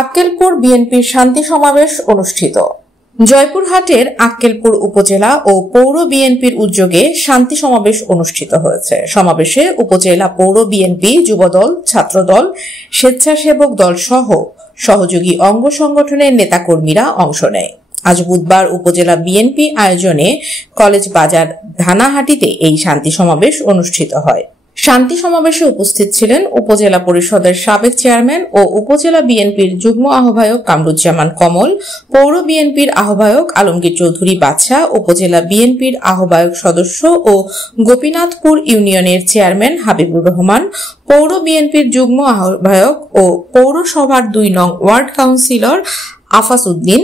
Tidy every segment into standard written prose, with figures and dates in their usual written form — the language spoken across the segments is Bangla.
আক্কেলপুর বিএনপির শান্তি সমাবেশ অনুষ্ঠিত। জয়পুরহাটের আক্কেলপুর উপজেলা ও পৌর বিএনপির উদ্যোগে শান্তি সমাবেশ অনুষ্ঠিত হয়েছে। সমাবেশে উপজেলা পৌর বিএনপি, যুবদল, ছাত্রদল, স্বেচ্ছাসেবক দল সহ সহযোগী অঙ্গ সংগঠনের নেতাকর্মীরা অংশ নেয়। আজ বুধবার উপজেলা বিএনপি আয়োজনে কলেজ বাজার ধানাহাটিতে এই শান্তি সমাবেশ অনুষ্ঠিত হয়। শান্তি সমাবেশে উপস্থিত ছিলেন উপজেলা পরিষদের সাবেক চেয়ারম্যান ও উপজেলা বিএনপির যুগ্ম আহ্বায়ক কামরুজ্জামান কমল, পৌর বিএনপির আহ্বায়ক আলমগীর চৌধুরী বাদশা, উপজেলা বিএনপির আহ্বায়ক সদস্য ও গোপীনাথপুর ইউনিয়নের চেয়ারম্যান হাবিবুর রহমান, পৌর বিএনপির যুগ্ম আহ্বায়ক ও পৌরসভার ২ নং ওয়ার্ড কাউন্সিলর আফাস উদ্দিন,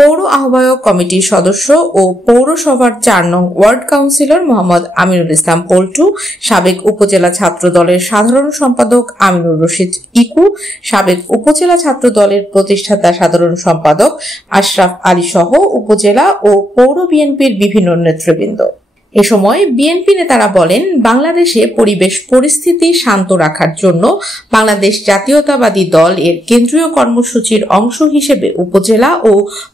পৌর আহ্বায়ক কমিটির সদস্য ও পৌরসভার ৪ নং ওয়ার্ড কাউন্সিলর মোহাম্মদ আমিনুল ইসলাম পল্টু, সাবেক উপজেলা ছাত্র দলের সাধারণ সম্পাদক আমিনুর রশিদ ইকু, সাবেক উপজেলা ছাত্র দলের প্রতিষ্ঠাতা সাধারণ সম্পাদক আশরাফ আলী সহ উপজেলা ও পৌর বিএনপির বিভিন্ন নেতৃবৃন্দ। এ সময় বিএনপি নেতারা বলেন, বাংলাদেশে পরিবেশ পরিস্থিতি শান্ত রাখার জন্য বাংলাদেশ জাতীয়তাবাদী দল এর কেন্দ্রীয় কর্মসূচির অংশ হিসেবে উপজেলা ও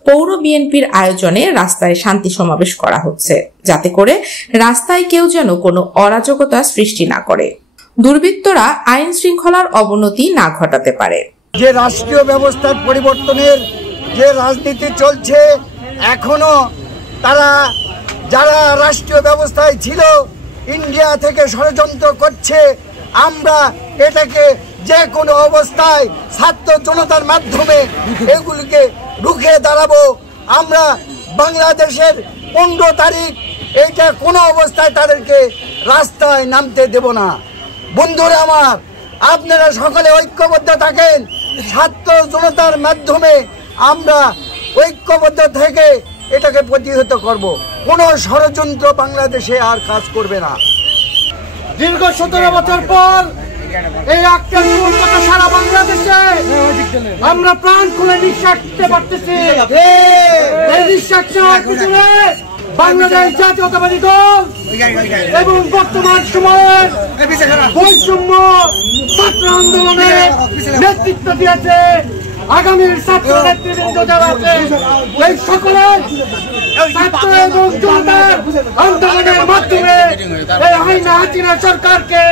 পৌর বিএনপির আয়োজনে রাস্তায় শান্তি সমাবেশ করা হচ্ছে, যাতে করে রাস্তায় কেউ যেন কোনো অরাজকতা সৃষ্টি না করে, দুর্বৃত্তরা আইন শৃঙ্খলার অবনতি না ঘটাতে পারে। যে রাষ্ট্রীয় ব্যবস্থার পরিবর্তনের যে রাজনীতি চলছে, এখনো তারা যারা রাষ্ট্রীয় ব্যবস্থায় ছিল ইন্ডিয়া থেকে ষড়যন্ত্র করছে, আমরা এটাকে যে কোনো অবস্থায় ছাত্র জনতার মাধ্যমে এগুলিকে রুখে দাঁড়াবো। আমরা বাংলাদেশের 15 তারিখ এইটা কোনো অবস্থায় তাদেরকে রাস্তায় নামতে দেব না। বন্ধুরা আমার, আপনারা সকলে ঐক্যবদ্ধ থাকেন। ছাত্র জনতার মাধ্যমে আমরা ঐক্যবদ্ধ থেকে এটাকে প্রতিহত করব। কোনো ষড়যন্ত্র বাংলাদেশে আর কাজ করবে না। দীর্ঘ 17 বছর পর এই আক্কেলপুর তথা সারা বাংলাদেশে আমরা প্রাণ খুলে নিঃশ্বাস নিতে পারতেছি। এই নিঃশ্বাস নেওয়ার পিছনে বাংলাদেশ জাতীয়তাবাদী দল এবং বর্তমান সময়ের বৈষম্য ছাত্র আন্দোলনের নেতৃত্ব দিয়েছে আগামীর ছাত্র নেতৃবৃন্দ যারা আছে, এই সকলের ছাত্র এবং জনতার আন্দোলনের মাধ্যমে এই হাইনা হাসিনা সরকারকে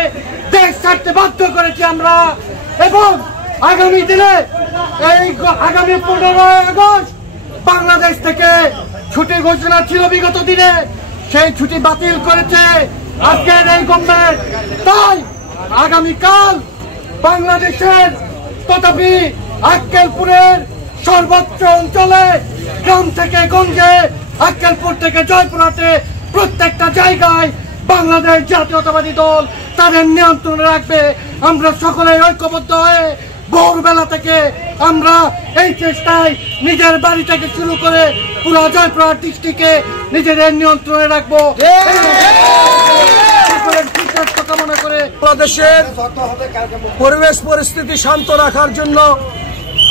দেশ ছাড়তে বাধ্য করেছি আমরা। এবং আগামী দিনে এই আগামী 15 আগস্ট বাংলাদেশ থেকে ছুটি ঘোষণা ছিল বিগত দিনে, সেই ছুটি বাতিল করেছে আজকের এই গভর্নমেন্ট। তাই আগামীকাল বাংলাদেশের তথাপি আক্কেলপুরের সর্বোচ্চ অঞ্চলে গ্রাম থেকে গঞ্জে, আক্কেলপুর থেকে জয়পুরহাটে প্রত্যেকটা জায়গায় বাংলাদেশ জাতীয়তাবাদী দল তাদের নিয়ন্ত্রণে রাখবে। আমরা সকলে ঐক্যবদ্ধ হয়ে ভোরবেলা থেকে আমরা এই চেষ্টায় নিজের বাড়ি থেকে শুরু করে পুরো জয়পুরহাট ডিস্ট্রিক্টে নিজেদের নিয়ন্ত্রণে রাখবো। কামনা করে বাংলাদেশের পরিবেশ পরিস্থিতি শান্ত রাখার জন্য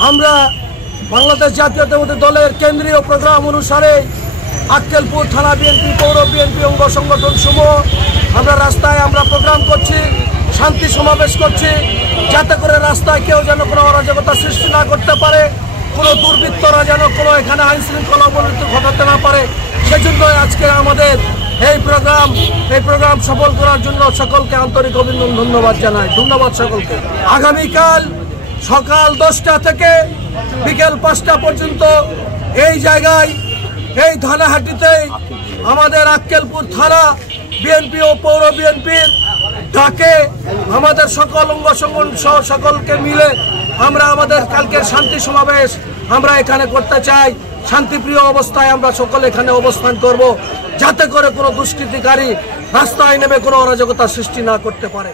আমরা বাংলাদেশ জাতীয়তাবাদী দলের কেন্দ্রীয় প্রোগ্রাম অনুসারে আক্কেলপুর থানা বিএনপি, পৌর বিএনপি অঙ্গ সংগঠন সমূহ আমরা রাস্তায় প্রোগ্রাম করছি, শান্তি সমাবেশ করছি, যাতে করে রাস্তায় কেউ যেন কোনো অরাজকতা সৃষ্টি না করতে পারে, কোনো দুর্বৃত্তরা যেন কোনো এখানে আইন শৃঙ্খলা অবনতি ঘটাতে না পারে। সেজন্য আজকে আমাদের এই প্রোগ্রাম সফল করার জন্য সকলকে আন্তরিক অভিনন্দন, ধন্যবাদ জানাই। ধন্যবাদ সকলকে। আগামীকাল সকাল 10টা থেকে বিকেল 5টা পর্যন্ত এই জায়গায়, এই ধানাহাটিতে আমাদের আক্কেলপুর থানা বিএনপি ও পৌর বিএনপির ডাকে আমাদের সকল অঙ্গ সংগঠন সহ সকলকে মিলে আমরা আমাদের কালকের শান্তি সমাবেশ আমরা এখানে করতে চাই। শান্তিপ্রিয় অবস্থায় আমরা সকলে এখানে অবস্থান করব, যাতে করে কোনো দুষ্কৃতিকারী রাস্তায় নেমে কোনো অরাজকতা সৃষ্টি না করতে পারে।